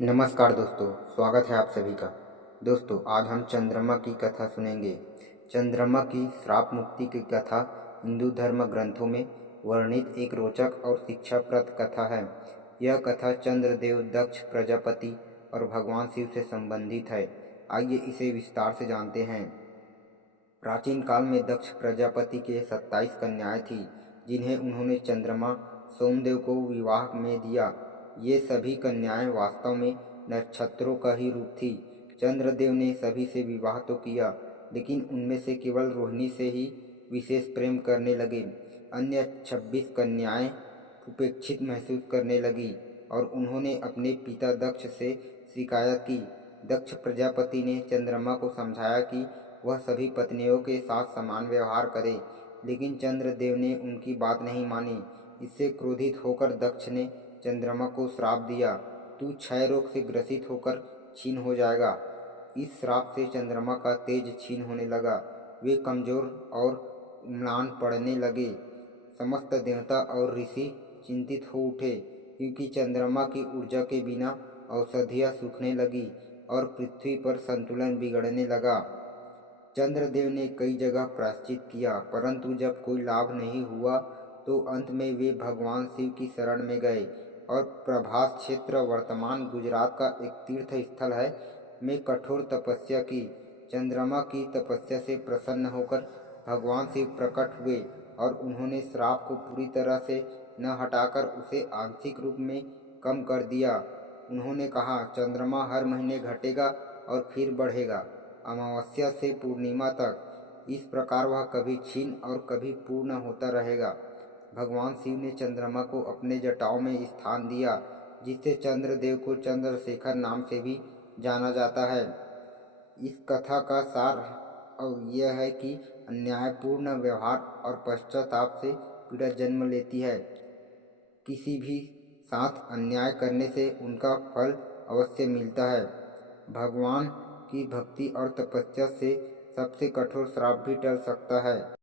नमस्कार दोस्तों, स्वागत है आप सभी का। दोस्तों, आज हम चंद्रमा की कथा सुनेंगे। चंद्रमा की श्राप मुक्ति की कथा हिंदू धर्म ग्रंथों में वर्णित एक रोचक और शिक्षाप्रद कथा है। यह कथा चंद्रदेव दक्ष प्रजापति और भगवान शिव से संबंधित है। आइए इसे विस्तार से जानते हैं। प्राचीन काल में दक्ष प्रजापति के 27 कन्याएं थीं, जिन्हें उन्होंने चंद्रमा सोमदेव को विवाह में दिया। ये सभी कन्याएं वास्तव में नक्षत्रों का ही रूप थी। चंद्रदेव ने सभी से विवाह तो किया, लेकिन उनमें से केवल रोहिणी से ही विशेष प्रेम करने लगे। अन्य 26 कन्याएं उपेक्षित महसूस करने लगी और उन्होंने अपने पिता दक्ष से शिकायत की। दक्ष प्रजापति ने चंद्रमा को समझाया कि वह सभी पत्नियों के साथ समान व्यवहार करे, लेकिन चंद्रदेव ने उनकी बात नहीं मानी। इससे क्रोधित होकर दक्ष ने चंद्रमा को श्राप दिया, तू क्षय रोग से ग्रसित होकर क्षीण हो जाएगा। इस श्राप से चंद्रमा का तेज क्षीण होने लगा। वे कमजोर और म्लान पड़ने लगे। समस्त देवता और ऋषि चिंतित हो उठे, क्योंकि चंद्रमा की ऊर्जा के बिना औषधियाँ सूखने लगी और पृथ्वी पर संतुलन बिगड़ने लगा। चंद्रदेव ने कई जगह प्रायश्चित किया, परंतु जब कोई लाभ नहीं हुआ तो अंत में वे भगवान शिव की शरण में गए और प्रभास क्षेत्र, वर्तमान गुजरात का एक तीर्थ स्थल है, में कठोर तपस्या की। चंद्रमा की तपस्या से प्रसन्न होकर भगवान शिव प्रकट हुए और उन्होंने श्राप को पूरी तरह से न हटाकर उसे आंशिक रूप में कम कर दिया। उन्होंने कहा, चंद्रमा हर महीने घटेगा और फिर बढ़ेगा, अमावस्या से पूर्णिमा तक। इस प्रकार वह कभी क्षीण और कभी पूर्ण होता रहेगा। भगवान शिव ने चंद्रमा को अपने जटाओं में स्थान दिया, जिससे चंद्रदेव को चंद्रशेखर नाम से भी जाना जाता है। इस कथा का सार यह है कि अन्यायपूर्ण व्यवहार और पश्चाताप से पीड़ा जन्म लेती है। किसी भी साथ अन्याय करने से उनका फल अवश्य मिलता है। भगवान की भक्ति और तपस्या से सबसे कठोर श्राप भी टल सकता है।